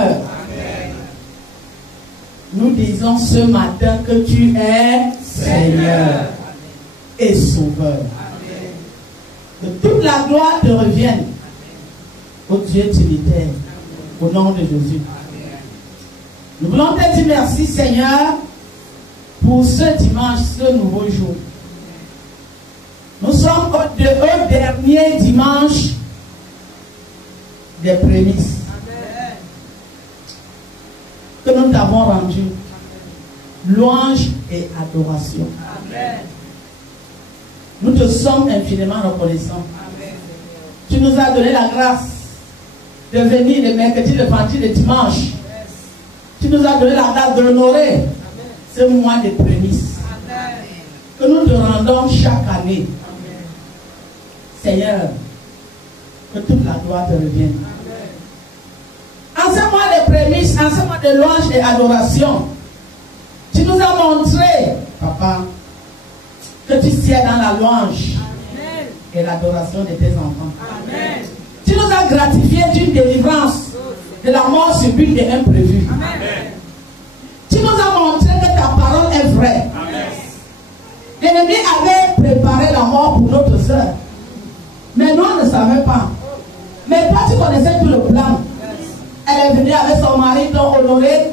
Seigneur. Amen. Nous disons ce matin que tu es Seigneur et Sauveur. Amen. Que toute la gloire te revienne, ô Dieu trinitaire, au nom de Jésus. Amen. Nous voulons te dire merci, Seigneur, pour ce dimanche, ce nouveau jour. Nous sommes au dernier dimanche des prémices que nous t'avons rendu. Louange et adoration. Amen. Nous te sommes infiniment reconnaissants. Amen. Tu nous as donné la grâce de venir le mercredi, le vendredi, le dimanche. Tu nous as donné la grâce d'honorer ce mois de prémices que nous te rendons chaque année. Seigneur, que toute la gloire te revienne. En ce mois de prémices, en ce mois de louange et adoration, tu nous as montré, Papa, que tu sieds dans la louange et l'adoration de tes enfants. Amen. Tu nous as gratifié d'une délivrance de la mort subite et imprévue. Amen. Tu nous as montré que ta parole est vraie. Amen. L'ennemi avait préparé la mort pour notre soeur. Mais nous, on ne savait pas. Mais toi, tu connaissais tout le plan. Elle est venue avec son mari, donc honoré.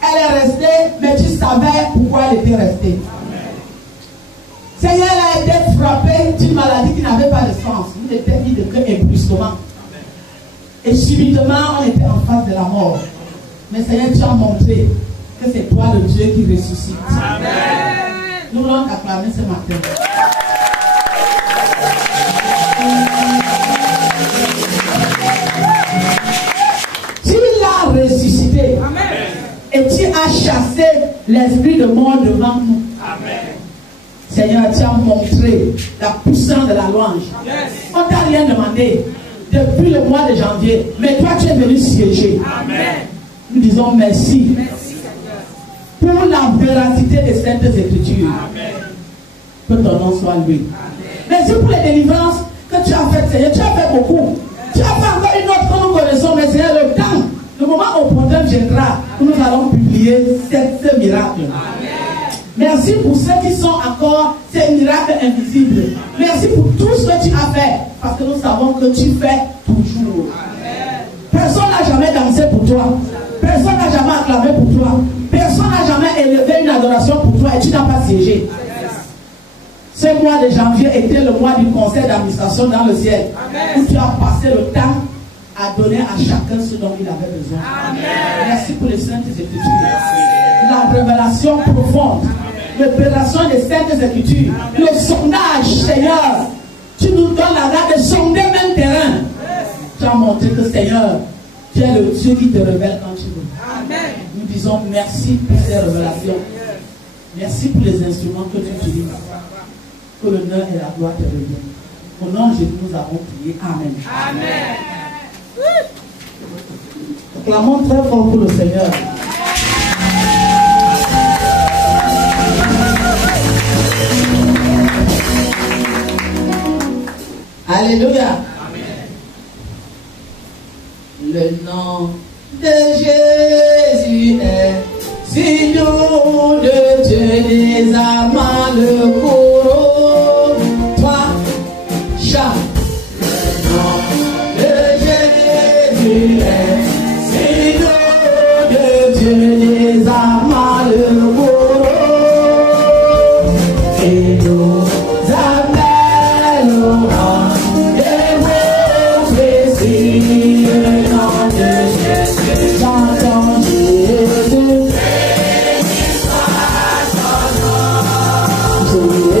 Elle est restée, mais tu savais pourquoi elle était restée. Seigneur, elle a été frappée d'une maladie qui n'avait pas de sens. Une épidémie de cœur et brusquement. Et subitement, on était en face de la mort. Mais Seigneur, tu as montré que c'est toi le Dieu qui ressuscite. Amen. Nous voulons t'acclamer ce matin. Tu l'as ressuscité. Amen. Et tu as chassé l'esprit de mort devant nous. Amen. Seigneur, tu as montré la puissance de la louange. Yes. On ne t'a rien demandé depuis le mois de janvier. Mais toi, tu es venu siéger. Amen. Nous disons merci. Merci, Seigneur. Pour la véracité des Saintes Écritures. Amen. Que ton nom soit loué. Merci pour les délivrances que tu as faites, Seigneur. Tu as fait beaucoup. Tu as fait encore une autre que nous connaissons, mais Seigneur, le temps, le moment opportun viendra où nous allons publier ce miracle. Amen. Merci pour ceux qui sont encore ces miracles invisibles. Merci pour tout ce que tu as fait, parce que nous savons que tu fais toujours. Amen. Personne n'a jamais dansé pour toi. Personne n'a jamais acclamé pour toi. Personne n'a jamais élevé une adoration pour toi et tu n'as pas siégé. Ce mois de janvier était le mois du conseil d'administration dans le ciel. Amen. Où tu as passé le temps à donner à chacun ce dont il avait besoin. Amen. Merci pour les Saintes Écritures. La révélation profonde. L'opération des Saintes Écritures. Le sondage, Seigneur. Tu nous donnes la grâce de sonder même terrain. Tu as montré que, Seigneur, tu es le Dieu qui te révèle quand tu veux. Amen. Nous disons merci pour ces révélations. Merci pour les instruments que tu utilises. Que l'honneur et la gloire te reviennent. Au nom de Jésus, nous avons prié. Amen. Amen. Acclamons très fort pour le Seigneur. Alléluia. Amen. Le nom de Jésus est signe de Dieu les amants le couronne. Toi, chant. Le nom de Jésus est signe de Dieu les amants le couronne. Et nous appellons et vous précis le nom de Jésus. J'entends Jésus. Jésus.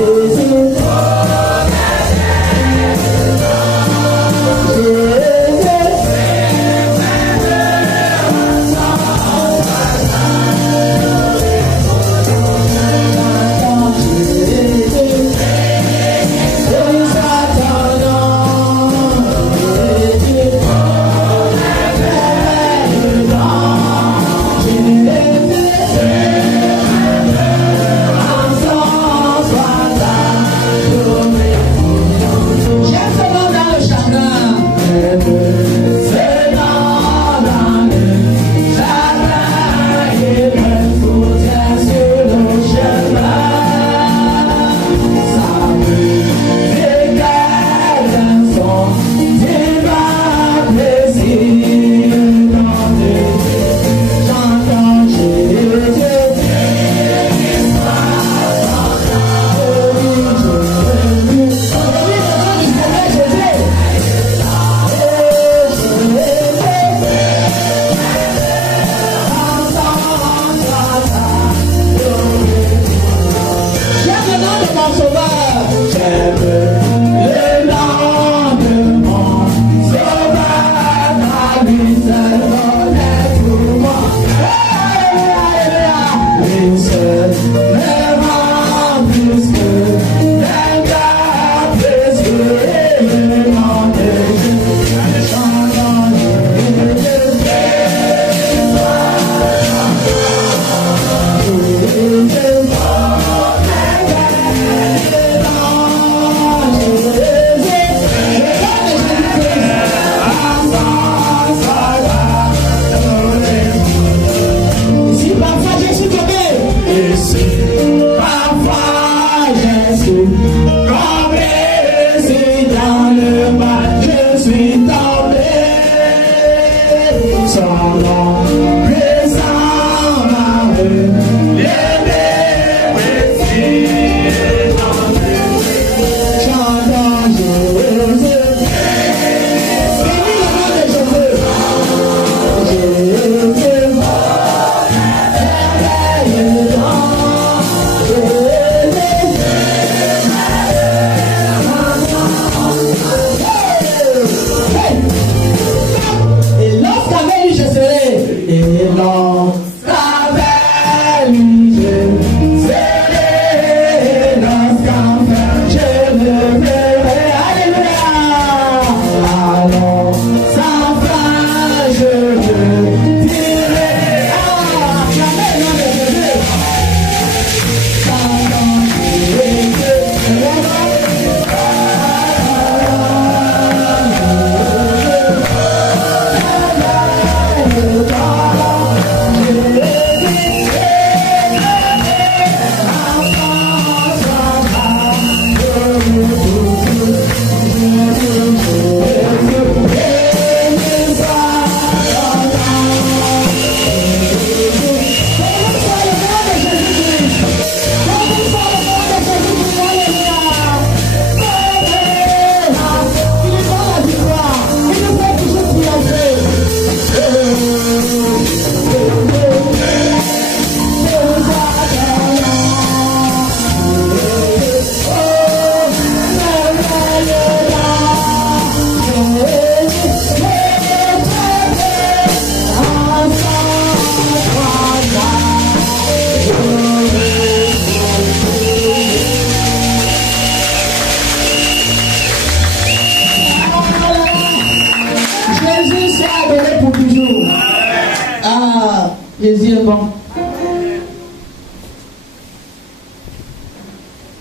Jésus est bon.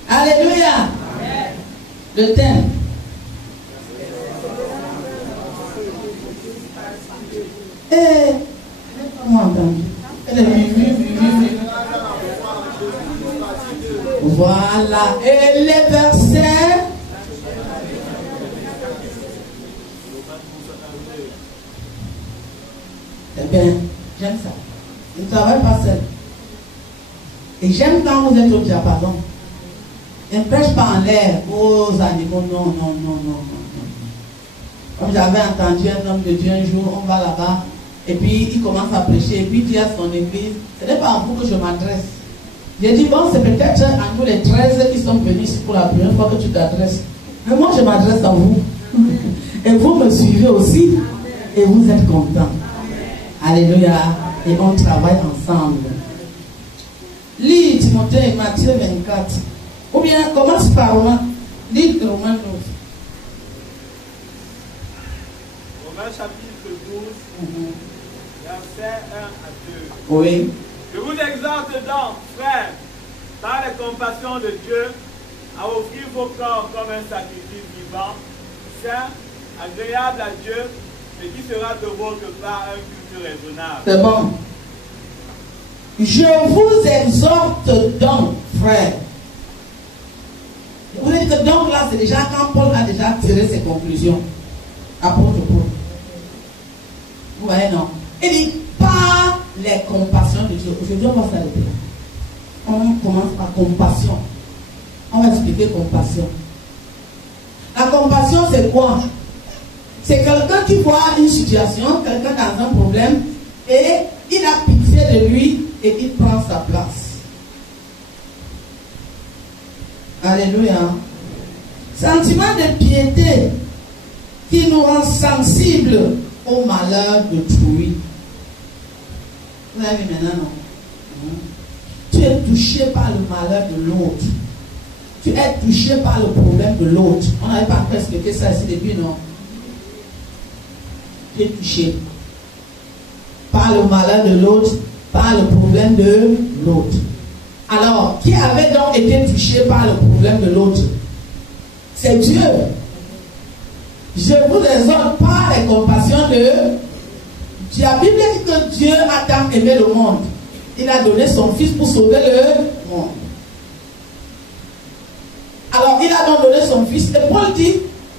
Alléluia. Le thème. Comment entendu? Voilà. Et les versets. Eh bien, j'aime ça. Je ne travaille pas seul. Et j'aime quand vous êtes au diapason. Ne prêche pas en l'air aux animaux. Non, non, non, non, non. Comme j'avais entendu un homme de Dieu un jour, on va là-bas, et puis il commence à prêcher, et puis il dit à son église, ce n'est pas à vous que je m'adresse. J'ai dit, bon, c'est peut-être à nous les 13 qui sont venus ici pour la première fois que tu t'adresses. Mais moi, je m'adresse à vous. Et vous me suivez aussi, et vous êtes contents. Alléluia. Et on travaille ensemble. Lis Timothée, Matthieu 24. Ou bien commence par Romains. Lis Romains 12. Romains chapitre 12, versets 1 à 2. Oui. Je vous exhorte donc, frères, par la compassion de Dieu, à offrir vos corps comme un sacrifice vivant, saint, agréable à Dieu, et qui sera de votre part un culte raisonnable. C'est bon. Je vous exhorte donc, frères. Vous dites que donc là, c'est déjà quand Paul a déjà tiré ses conclusions. Apôtre Paul. Vous voyez, non? Il dit, par les compassions de Dieu. Aujourd'hui, on va s'arrêter là. On commence par compassion. On va expliquer compassion. La compassion, c'est quoi? C'est quelqu'un qui voit une situation, quelqu'un dans un problème, et il a pitié de lui et il prend sa place. Alléluia. Sentiment de piété qui nous rend sensibles au malheur d'autrui. Vous avez vu maintenant, non? Tu es touché par le malheur de l'autre. Tu es touché par le problème de l'autre. On n'avait pas expliqué ça ici depuis, non? Tu es touché par le malheur de l'autre, par le problème de l'autre. Alors, qui avait donc été touché par le problème de l'autre? C'est Dieu. Je vous exhorte par les compassions de Dieu. La Bible dit que Dieu a tant aimé le monde. Il a donné son Fils pour sauver le monde. Alors, il a donc donné son Fils. Et Paul dit,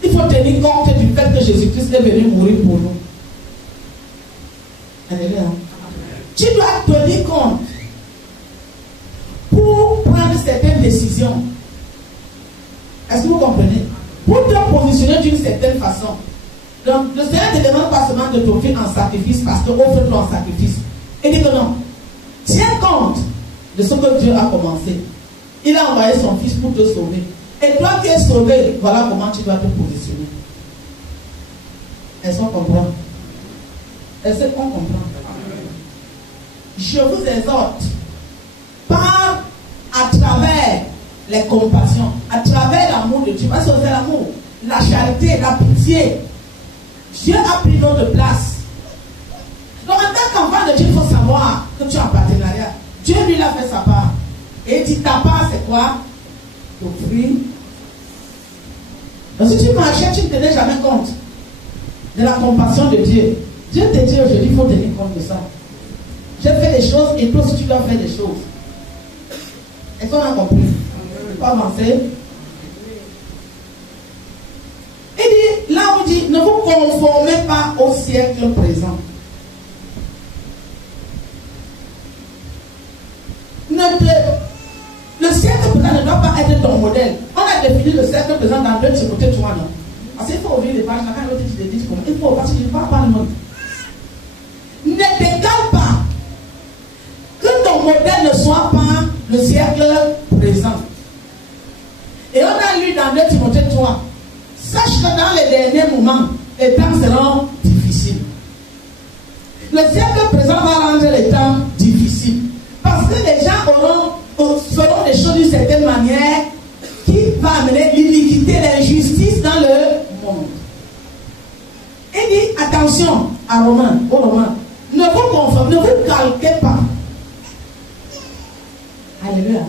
il faut tenir compte du fait que Jésus-Christ est venu mourir pour nous. Alléluia. Tu dois tenir compte pour prendre certaines décisions. Est-ce que vous comprenez? Pour te positionner d'une certaine façon. Donc, le Seigneur ne te demande pas seulement de t'offrir en sacrifice parce que offre-toi en sacrifice. Il dit que non. Tiens compte de ce que Dieu a commencé. Il a envoyé son fils pour te sauver. Et toi qui es sauvé, voilà comment tu dois te positionner. Est-ce qu'on comprend? Est-ce qu'on comprend? Je vous exhorte par à travers les compassions, à travers l'amour de Dieu, parce que c'est l'amour, la charité, la pitié. Dieu a pris notre place. Donc en tant qu'enfant de Dieu, il faut savoir que tu es en partenariat. Dieu lui a fait sa part. Et il dit ta part c'est quoi? T'offrir. Donc si tu marchais, tu ne tenais jamais compte de la compassion de Dieu. Dieu te dit aujourd'hui, il faut tenir compte de ça. J'ai fait des choses et toi aussi tu dois faire des choses. Est-ce qu'on a compris? Il faut avancer. Il dit, là on dit, ne vous conformez pas au siècle présent. Le siècle présent ne doit pas être ton modèle. On a défini le siècle présent dans 2 Timothée 3, non? Parce qu'il faut ouvrir les pages, quand l'autre dit, il faut, parce qu'il ne parle pas le monde. Ne t'égale pas que ton modèle ne soit pas le siècle présent. Et on a lu dans 2 Timothée 3, sache que dans les derniers moments, les temps seront difficiles. Le siècle présent va rendre les temps difficiles. Parce que les gens feront des choses d'une certaine manière qui va amener l'iniquité, l'injustice dans le monde. Il dit attention à Romains, aux Romains, ne vous conformez, ne vous calquez pas. Alléluia.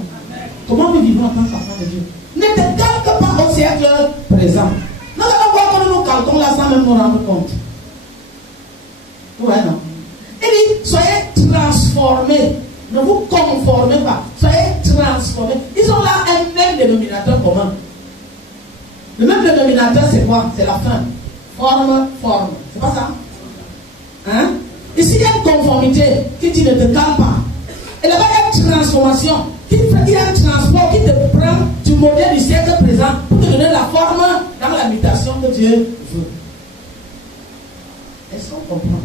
Comment nous vivons en tant qu'enfants de Dieu? Ne te calque pas au siècle présent. Nous allons voir que nous nous calquons là sans même nous rendre compte. Ouais, non. Il dit soyez transformés. Ne vous conformez pas. Soyez transformés. Ils ont là un même dénominateur commun. Le même dénominateur, c'est quoi? C'est la fin. Forme. C'est pas ça? Hein? Ici, il y a une conformité qui dit ne te calme pas. Et là-bas, il y a une transformation. Il y a un transport qui te prend du modèle du siècle présent pour te donner la forme dans la mutation que Dieu veut. Est-ce qu'on comprend?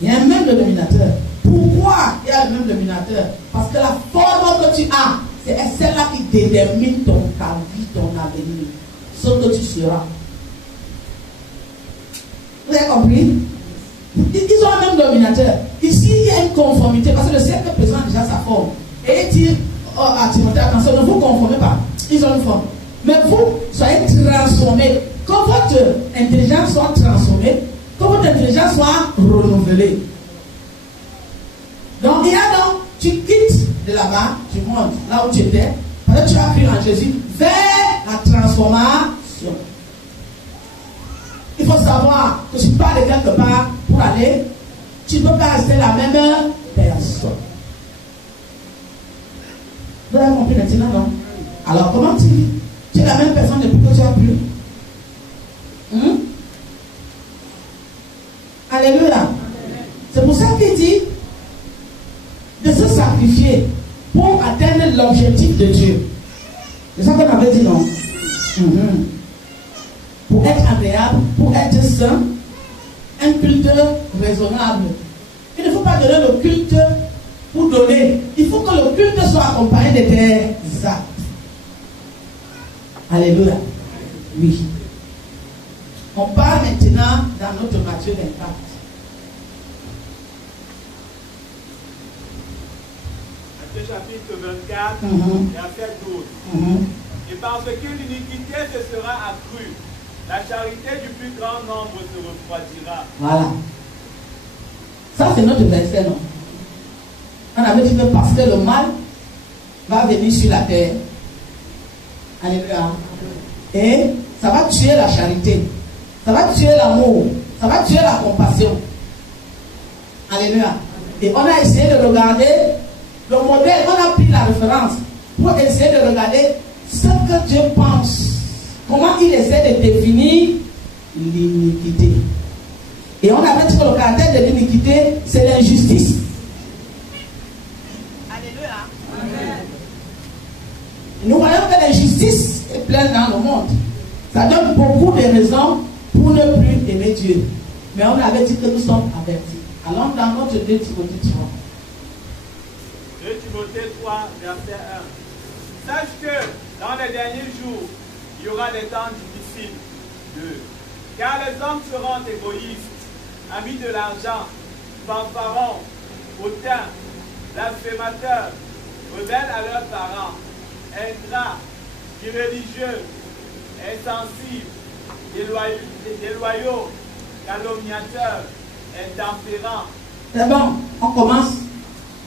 Il y a un même dénominateur. Pourquoi il y a le même dénominateur? Parce que la forme que tu as, c'est celle-là qui détermine ta vie, ton avenir, ce que tu seras. Vous avez compris? Ils ont un même dénominateur. Ici, il y a une conformité, parce que le siècle présent a déjà sa forme. Et il dit à Timothée, attention, ne vous conformez pas. Ils ont une forme. Mais vous, soyez transformés. Que votre intelligence soit transformée, que votre intelligence soit renouvelée. Donc, il y a donc, tu quittes de là-bas, tu montes là où tu étais, parce que tu as cru en Jésus, vers la transformation. Il faut savoir que si tu pars de quelque part pour aller, tu ne peux pas rester la même personne. Vous avez compris maintenant, non? Alors, comment tu vis? Tu es la même personne depuis que tu as plu? Alléluia. C'est pour ça qu'il dit de se sacrifier pour atteindre l'objectif de Dieu. C'est ça qu'on avait dit, non? Pour être agréable, pour être saint, un culte raisonnable. Il ne faut pas donner le culte pour donner. Il faut que le culte soit accompagné de tes actes. Alléluia. Oui. On parle maintenant dans notre Matthieu 24. Matthieu chapitre 24, verset 12. Et parce que l'iniquité se sera accrue, la charité du plus grand nombre se refroidira. Voilà. Ça, c'est notre verset, non? On avait dit que parce que le mal va venir sur la terre. Alléluia. Et ça va tuer la charité. Ça va tuer l'amour. Ça va tuer la compassion. Alléluia. Et on a essayé de regarder le modèle, on a pris la référence pour essayer de regarder ce que Dieu pense. Comment il essaie de définir l'iniquité. Et on avait dit que le caractère de l'iniquité, c'est l'injustice. Alléluia. Amen. Nous voyons que l'injustice est pleine dans le monde. Ça donne beaucoup de raisons pour ne plus aimer Dieu. Mais on avait dit que nous sommes avertis. Allons dans notre 2 Timothée 3. 2 Timothée 3, verset 1. Sache que dans les derniers jours, il y aura des temps difficiles. 2. Car les hommes seront égoïstes, amis de l'argent, fanfarons, hautains, blasphémateurs, rebelles à leurs parents, ingrats, irréligieux, insensibles, déloyaux, calomniateurs, intempérants. C'est bon, on commence.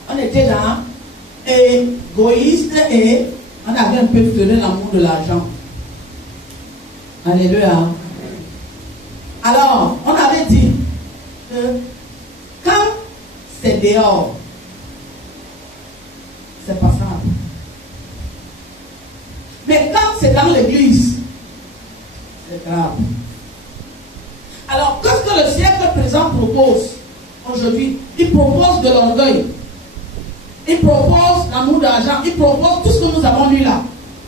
On était là, égoïste et on avait un peu donné l'amour de l'argent. Alléluia. Alors, on avait dit que quand c'est dehors, c'est pas simple. Mais quand c'est dans l'église, c'est grave. Alors, qu'est-ce que le siècle présent propose aujourd'hui? Il propose de l'orgueil. Il propose l'amour d'argent. Il propose tout ce que nous avons lu là.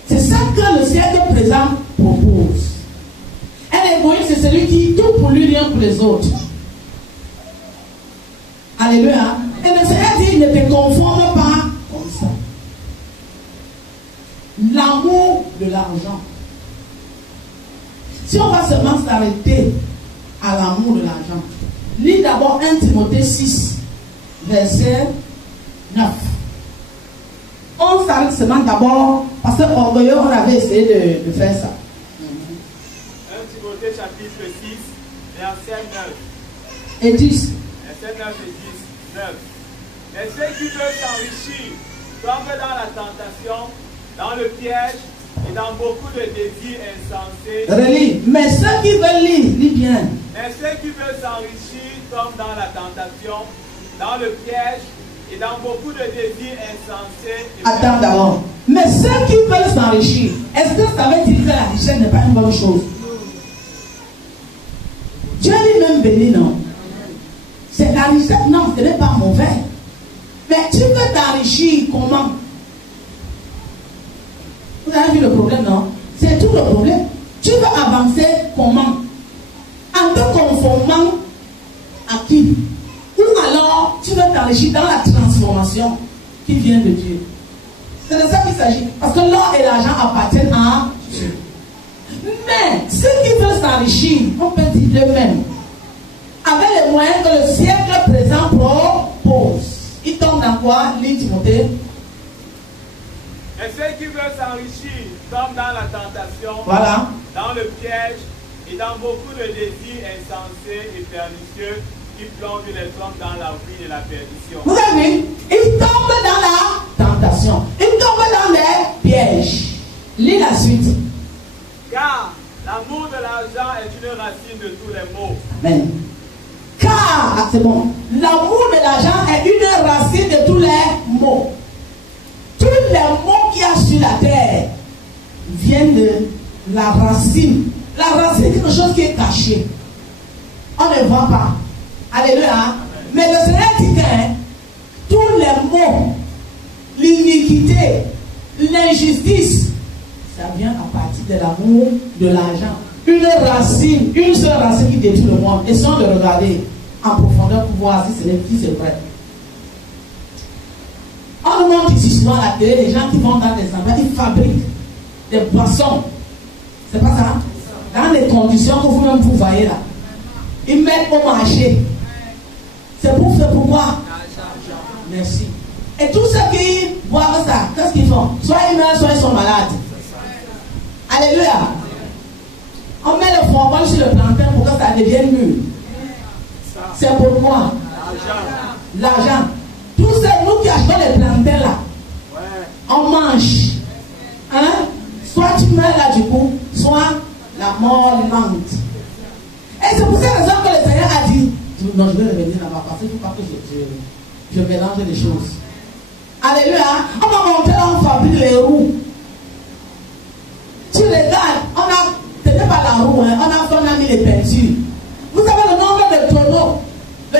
C'est ça que le siècle présent propose. Un égoïste, c'est celui qui tout pour lui, rien pour les autres. Alléluia. Et le Seigneur dit, ne te conforme pas comme ça. L'amour de l'argent. Si on va seulement s'arrêter à l'amour de l'argent, lis d'abord 1 Timothée 6, verset 9. On s'arrête seulement d'abord parce que orgueilleux, on avait essayé de faire ça. 1 Timothée chapitre 6, verset 9. Et 10. Verset 9 et 10. 9. Mais ceux qui veulent s'enrichir tombent dans la tentation, dans le piège et dans beaucoup de désirs insensés. Relis. Mais ceux qui veulent lire, lis bien. Mais ceux qui veulent s'enrichir tombent dans la tentation, dans le piège et dans beaucoup de désirs insensés. Attends d'abord. Mais ceux qui veulent s'enrichir, est-ce que ça veut dire que la richesse n'est pas une bonne chose? Dieu lui-même bénit, non? C'est la richesse, non, ce n'est pas mauvais. Mais tu veux t'enrichir comment? Vous avez vu le problème, non? C'est tout le problème. Tu veux avancer comment? En te conformant à qui? Ou alors tu veux t'enrichir dans la transformation qui vient de Dieu. C'est de ça qu'il s'agit. Parce que l'or et l'argent appartiennent à Dieu. Mais ceux qui veulent s'enrichir, on peut dire d'eux-mêmes, avec les moyens que le siècle présent propose. Ils tombent dans quoi? Lis Timothée. Et ceux qui veulent s'enrichir tombent dans la tentation, Voilà. dans le piège et dans beaucoup de désirs insensés et pernicieux qui plongent les hommes dans la vie et la perdition. Vous avez vu? Ils tombent dans la tentation. Ils tombent dans les pièges. Lis la suite. Car l'amour de l'argent est une racine de tous les maux. Amen. Car, c'est bon, l'amour de l'argent est une racine de tous les maux. Tous les maux qu'il y a sur la terre viennent de la racine. La racine est quelque chose qui est caché. On ne voit pas. Alléluia. Mais le Seigneur dit que tous les maux, l'iniquité, l'injustice, ça vient à partir de l'amour de l'argent. Une racine, une seule racine qui détruit le monde. Essayons de regarder en profondeur pour voir si c'est vrai. On nous montre ici souvent à la télé les gens qui vont dans des endroits, ils fabriquent des boissons. C'est pas ça? Dans des conditions que vous-même vous voyez là. Ils mettent au marché. C'est pour faire pourquoi? Merci. Et tous ceux qui boivent ça, qu'est-ce qu'ils font? Soit ils meurent, soit ils sont malades. Alléluia. On met le froment sur le plantain pour que ça devienne mûr. C'est pourquoi? L'argent. Tous ceux nous qui achetons les plantains là, on mange. Hein? Soit tu meurs là du coup, soit la mort lente. Et c'est pour cette raison que le Seigneur a dit, non, je vais revenir là-bas parce qu'il ne faut pas que je mélange les choses. Alléluia. On va monter là, on fabrique les roues. Tu regardes, on a, ce n'est pas la roue, hein, on a mis les peintures. Vous savez le nombre de tonneaux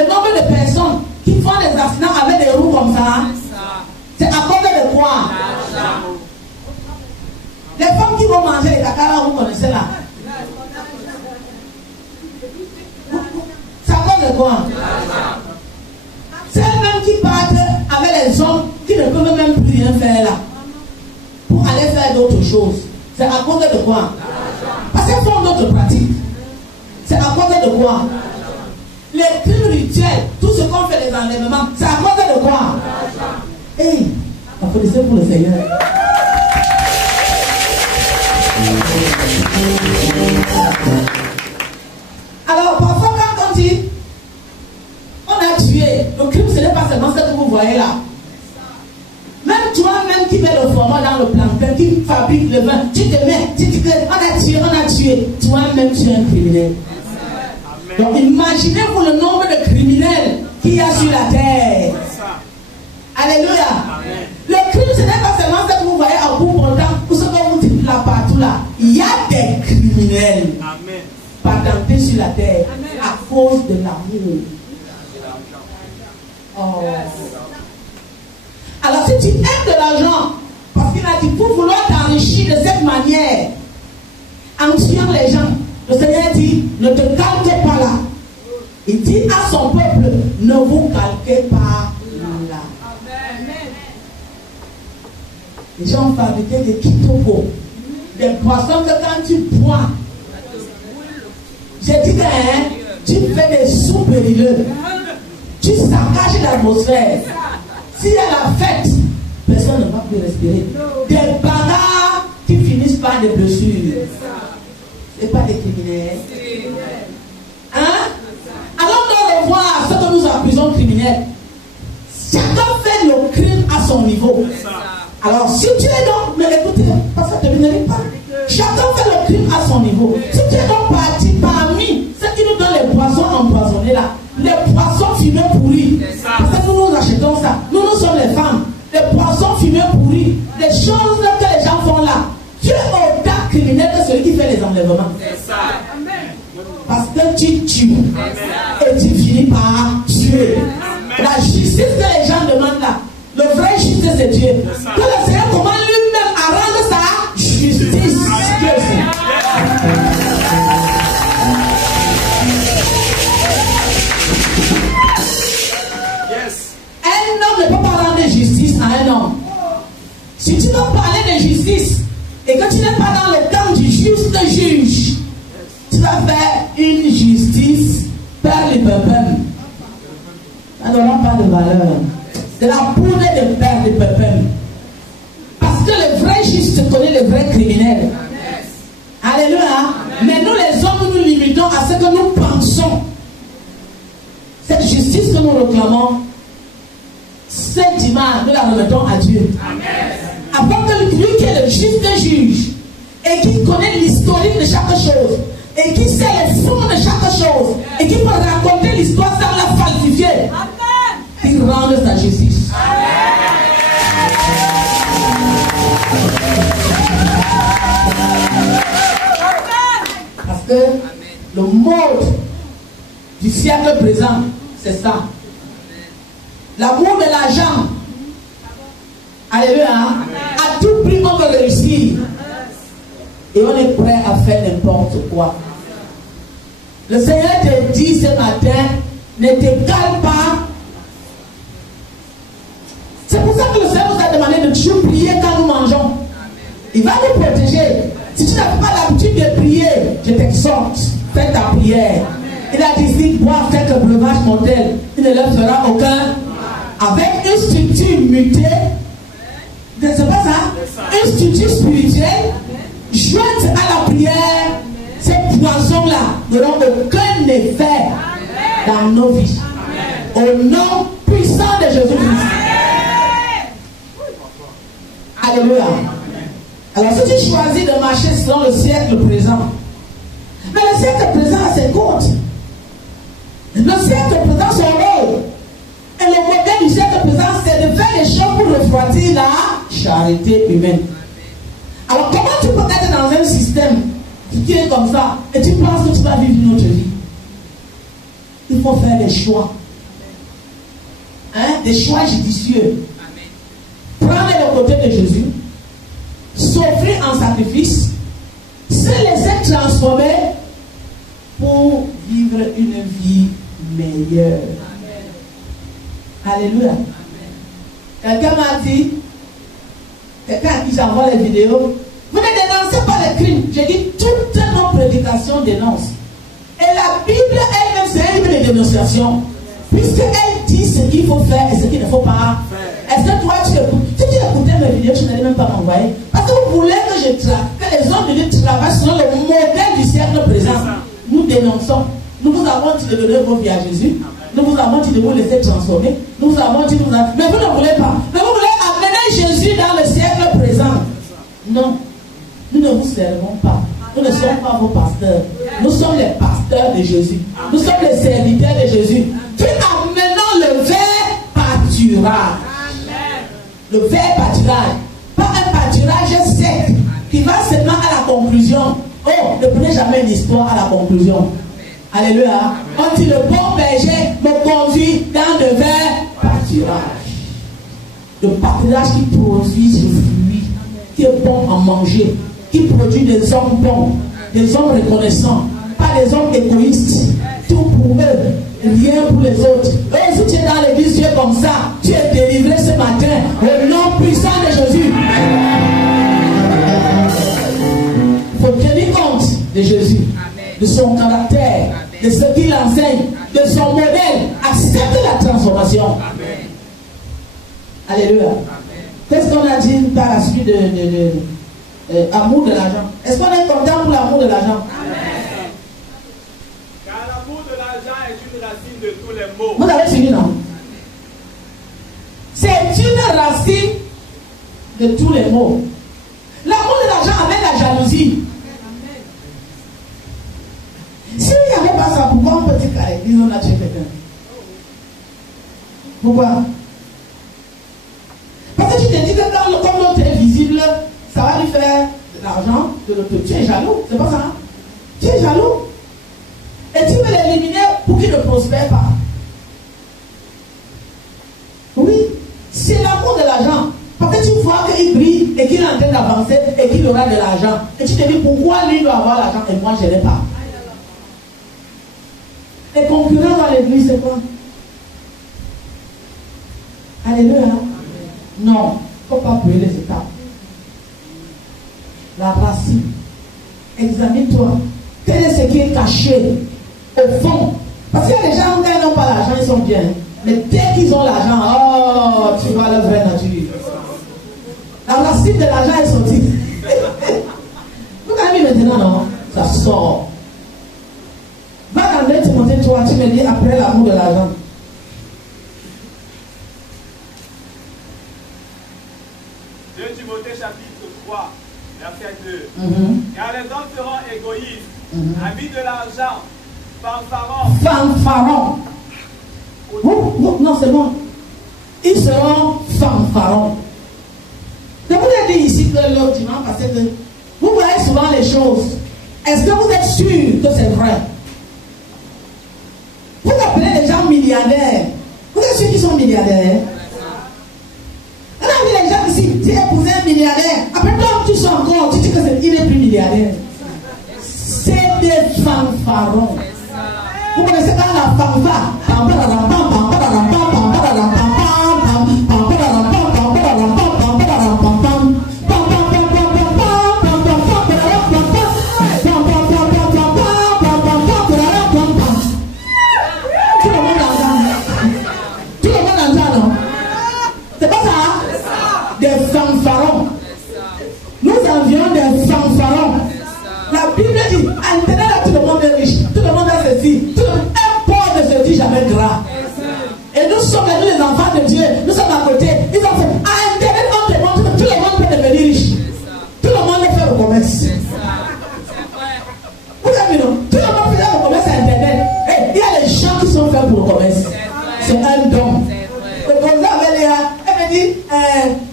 le nombre de personnes qui font des accidents avec des roues comme ça, c'est à cause de quoi? Les femmes qui vont manger les cacaras, vous connaissez là. C'est à cause de quoi? C'est elles-mêmes qui partent avec les hommes qui ne peuvent même plus rien faire là. Pour aller faire d'autres choses. C'est à cause de quoi? Parce qu'elles font d'autres pratiques. C'est à cause de quoi? Les crimes rituels, tout ce qu'on fait, les enlèvements, c'est à cause de quoi? Hey, applaudissez pour le Seigneur. Alors, parfois, quand on dit on a tué, le crime, ce n'est pas seulement ce que vous voyez là. Même toi-même qui mets le format dans le plantain, qui fabrique le vin, tu te mets, tu dis on a tué. Toi-même, tu es un criminel. Donc, imaginez-vous le nombre de criminels qu'il y a sur la terre. Alléluia. Amen. Le crime, ce n'est pas seulement ce que vous voyez à bout portant ou ce que vous dites là partout là. Il y a des criminels patentés sur la terre. Amen. À cause de l'amour. Oh. Alors si tu aimes de l'argent, parce qu'il a dit pour vouloir t'enrichir de cette manière, en tuant les gens, le Seigneur dit, ne te calque pas là. Il dit à son peuple, ne vous calquez pas là. Les gens fabriquaient des kitopos, des poissons que quand tu bois, j'ai dit que tu fais des sous périlleux, tu saccages l'atmosphère. S'il y a la fête, personne ne va plus respirer. Des bagarres qui finissent par des blessures. Ce n'est pas des criminels. Hein? Alors on doit revoir ce que nous accusons criminels. Chacun fait le crime à son niveau. Alors si tu es donc, mais écoutez, parce que ne lis pas. Chacun fait le crime à son niveau. Si tu es donc parti parmi ceux qui nous donnent les poissons empoisonnés là, les poissons fumés pourris, parce que nous achetons ça. Nous sommes les femmes. Les poissons fumés pourris, les choses que les gens font là. Tu es autant criminel que celui qui fait les enlèvements. Parce que tu tues et tu finis par tuer. La justice que les gens demandent là, le vrai justice c'est Dieu. Que le Seigneur commence lui-même à rendre sa justice. Un homme ne peut pas rendre justice à un homme. Si tu veux parler de justice et que tu n'es pas dans le temps du juste juge, tu vas faire une justice par les peuples. Ça n'aura pas de valeur. C'est la poudre de père des peuples. Parce que le vrai juste connaît le vrai criminel. Alléluia. Mais nous les hommes, nous nous limitons à ce que nous pensons. Cette justice que nous réclamons, ce dimanche, nous la remettons à Dieu. Afin que lui qui est le juste juge et qui connaît l'historique de chaque chose et qui sait les fonds de chaque chose et qui peut raconter l'histoire sans la falsifier, il rende sa justice. Parce que le mode du siècle présent, c'est ça. L'amour de l'argent, alléluia, à tout prix on veut réussir. Et on est prêt à faire n'importe quoi. Le Seigneur te dit ce matin, ne t'égale pas. C'est pour ça que le Seigneur nous a demandé de toujours prier quand nous mangeons. Il va nous protéger. Si tu n'as pas l'habitude de prier, je t'exhorte, fais ta prière. Il a dit, si boire quelques breuvages mortels, il ne leur fera aucun. Avec une structure mutée, c'est pas ça? Une structure spirituelle, jointe à la prière, ces poisons-là n'auront aucun effet dans nos vies. Au nom puissant de Jésus-Christ. Alléluia. Alors si tu choisis de marcher selon le siècle présent, mais le siècle présent a ses côtes. Le siècle présent son rôle. Et le modèle du siècle présent, c'est de faire des choses pour refroidir la charité humaine. Alors comment tu peux être dans un système qui est comme ça et tu penses que tu vas vivre une autre vie? Il faut faire des choix. des choix judicieux. Prendre le côté de Jésus, s'offrir en sacrifice, se laisser transformer pour vivre une vie meilleure. Amen. Alléluia. Quelqu'un m'a dit, quelqu'un à qui j'envoie les vidéos, vous ne dénoncez pas les crimes. J'ai dit, toutes nos prédications dénoncent. Et la Bible elle-même, c'est un livre de dénonciation. Puisqu'elle dit ce qu'il faut faire et ce qu'il ne faut pas faire. Est-ce que toi tu écoutes? Si tu écoutais mes vidéos, tu n'allais même pas m'envoyer. Parce que vous voulez que que les hommes de Dieu travaillent selon le modèle du siècle présent. Nous dénonçons. Nous vous avons dit de donner vos vies à Jésus. Nous vous avons dit de vous laisser transformer. Nous vous avons dit de vous... Mais vous ne voulez pas. Mais vous voulez amener Jésus dans le siècle présent. Non. Nous ne vous servons pas. Nous ne sommes pas vos pasteurs. Nous sommes les pasteurs de Jésus. Nous sommes les serviteurs de Jésus. Puis amenons le vrai pâturage. Le vrai pâturage. Pas un pâturage sec qui va seulement à la conclusion. Oh, ne prenez jamais une histoire à la conclusion. Alléluia. On dit le bon berger me conduit dans le vrai pâturage. Le pâturage qui produit du fruit, qui est bon à manger, qui produit des hommes bons, des hommes reconnaissants, pas des hommes égoïstes, tout pour eux, rien pour les autres. Et si tu es dans l'église, tu es comme ça, tu es délivré ce matin, au nom puissant de Jésus. Il faut tenir compte de Jésus, de son caractère, de ce qu'il enseigne, de son modèle. Accepte la transformation. Alléluia. Qu'est-ce qu'on a dit par la suite de amour de l'argent? Est-ce qu'on est content pour l'amour de l'argent? Car l'amour de l'argent est une racine de tous les maux. Vous avez fini, non? C'est une racine de tous les maux. L'amour de l'argent amène la jalousie. S'il n'y avait pas ça, pourquoi on peut dire qu'à l'église on a tué quelqu'un? Pourquoi? Parce que tu te dis que comme l'autre est visible, ça va lui faire de l'argent de l'autre. Tu es jaloux, c'est pas ça? Tu es jaloux. Et tu veux l'éliminer pour qu'il ne prospère pas. Oui, c'est l'amour de l'argent. Parce que tu vois qu'il brille et qu'il est en train d'avancer et qu'il aura de l'argent. Et tu te dis pourquoi lui doit avoir l'argent et moi je n'ai pas. Les concurrents dans l'église, c'est quoi? Alléluia. Non, il ne faut pas brûler les étapes. La racine. Examine-toi. Quel est ce qui est caché au fond? Parce qu'il y a des gens qui n'ont pas l'argent, ils sont bien. Mais dès qu'ils ont l'argent, oh, tu vois leur vraie nature. La racine de l'argent est sortie. Vous avez vu maintenant, non? Ça sort. Va dans le Timothée 3, tu me dis après l'amour de l'argent. Timothée chapitre 3, verset 2. Car les hommes seront égoïstes, amis de l'argent, fanfarons. Fanfarons. Non, c'est bon. Ils seront fanfarons. Je vous ai dit ici que l'autre dimanche, parce que vous voyez souvent les choses. Est-ce que vous êtes sûr que c'est vrai? Vous appelez les gens milliardaires. Vous êtes sûr qu'ils sont milliardaires? On a vu les gens ici, tu épousé un milliardaire. Après toi, tu sors encore, tu dis qu'il n'est plus milliardaire. C'est des fanfarons. Vous connaissez pas la fanfare? Nous envions des fanfarons. La Bible dit, à l'intérieur, tout le monde est riche, tout le monde a ceci, un pauvre ne se dit jamais gras. Et nous sommes les enfants de Dieu, nous sommes à côté. Ils ont fait, à l'intérieur, on te montre que tout le monde peut devenir riche. Tout le monde peut faire le commerce. Vous avez vu, non? Tout le monde peut faire le commerce à Internet. Et il y a les gens qui sont faits pour le commerce. C'est un don. Le président avait Léa,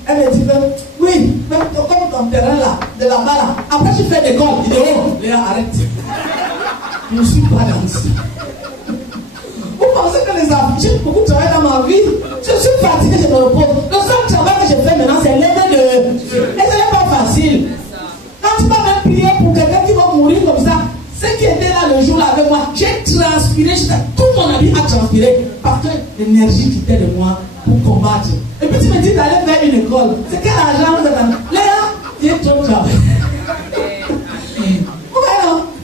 elle me dit que, oui, comme ton terrain là, de la bas là, après tu fais des comptes, il dit, oh, Léa, arrête. Je ne suis pas dans ici. Vous pensez que les enfants, j'ai beaucoup travaillé dans ma vie, je suis repose. Le seul travail que je fais maintenant, c'est l'aider de Dieu. Et ce n'est pas facile. Quand tu vas même prier pour quelqu'un qui va mourir comme ça, ceux qui étaient là le jour là avec moi, j'ai transpiré, tout mon habit a transpiré. Parce que l'énergie qui était de moi pour combattre. Et puis tu me dis d'aller faire une école. C'est quel argent vous avez? Léa, tu es trop travail.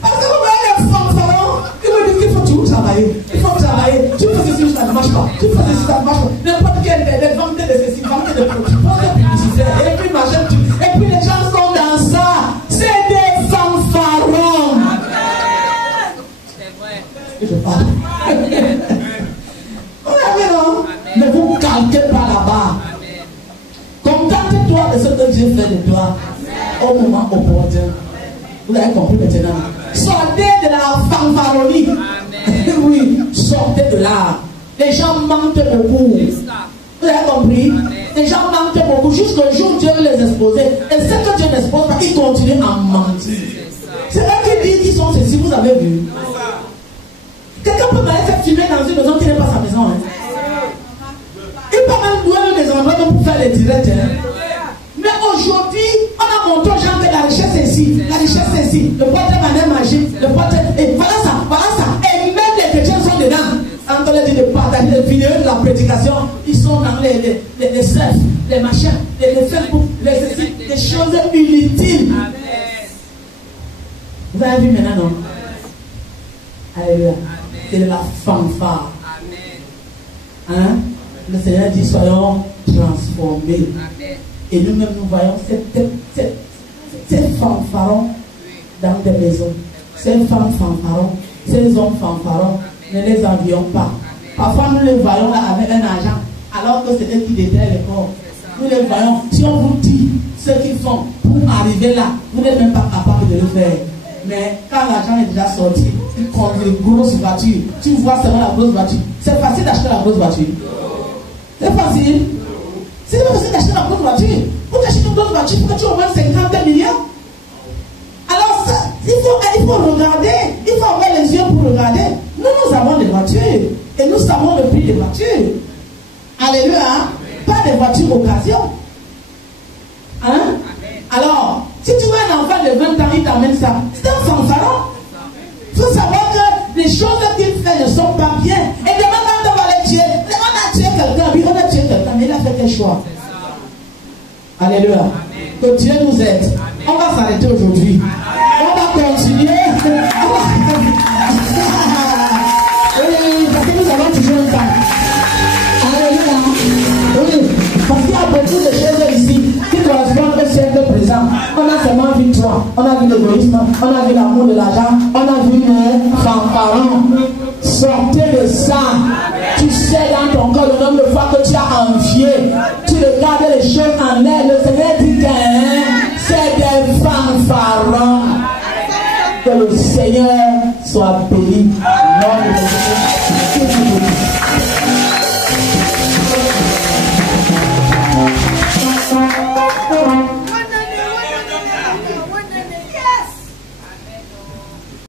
Parce que vous voyez les fanfarons, ils me disent qu'il faut toujours travailler. Il faut travailler. Tu fais ceci, ça ne marche pas. Tu fais ceci, ça ne marche pas. N'importe quelle des ventes de ceci, ventes de produits, ventes de publicité. Et puis machin, et puis les gens sont dans ça. C'est des fanfarons. Je parle. Vous avez non? Ne vous calquez pas là-bas. Contente-toi de ce que Dieu fait de toi au moment opportun. Vous avez compris maintenant? Sortez de la fanfaronnie. Oui, sortez de là. Les gens mentent beaucoup. Vous avez compris? Les gens mentent beaucoup jusqu'au jour où Dieu les exposer. Et ce que Dieu n'expose pas, ils continuent à mentir. C'est eux qui disent qu'ils sont ceci, vous avez vu? Quelqu'un peut aller faire fumer dans une maison qui n'est pas sa maison. Il peut même louer des endroits pour faire les directs. Mais aujourd'hui, on a montré aux gens que la richesse est ici, la richesse est ici, le portrait manière magique, le portrait. Et voilà ça, voilà ça. Et même les chrétiens sont dedans. Quand on leur dit de partager les vidéos de la prédication, ils sont dans les selfs, les machins, les Facebook, les choses inutiles. Vous avez vu maintenant, non? Alléluia. C'est de la fanfare. Hein? Le Seigneur dit soyons transformés. Et nous-mêmes, nous voyons ces fanfarons dans des maisons. Ces femmes fanfarons, ces hommes fanfarons, ne les envions pas. Parfois, nous les voyons là avec un agent, alors que c'est eux qui déterrent les corps. Nous les voyons. Si on vous dit ce qu'ils font pour arriver là, vous n'êtes même pas capable de le faire. Mais quand l'argent est déjà sorti, ils conduisent une grosse voiture. Tu vois seulement la grosse voiture. C'est facile d'acheter la grosse voiture. C'est facile. C'est pas facile d'acheter la grosse voiture. Pour t'acheter une grosse voiture, il faut que tu aies 50 millions. Alors, ça, il faut regarder. Il faut avoir les yeux pour regarder. Nous avons des voitures. Et nous savons le prix des voitures. Alléluia. Pas des voitures occasion. Hein? Alors, si tu vois un enfant de 20 ans, il t'amène ça. C'est un fanfaron. Il faut savoir que les choses qu'il fait ne sont pas bien. Et demain, quand on va les tuer, on a tué quelqu'un, oui, on a tué quelqu'un, mais il a fait quel choix? Alléluia. Que Dieu nous aide. On va s'arrêter aujourd'hui. On va continuer. Oui, parce que nous avons toujours un temps. Alléluia. Oui, parce qu'il y a beaucoup de choses ici qui correspondent au siècle présent. On a seulement vu trois. On a vu l'égoïsme, on a vu l'amour de l'argent, on a vu les fanfarons. Sortez de ça. Tu sais dans ton cœur le nombre de fois que tu as envié. Tu regardes les choses en l'air. Le Seigneur dit que c'est des fanfarons. Que le Seigneur soit béni.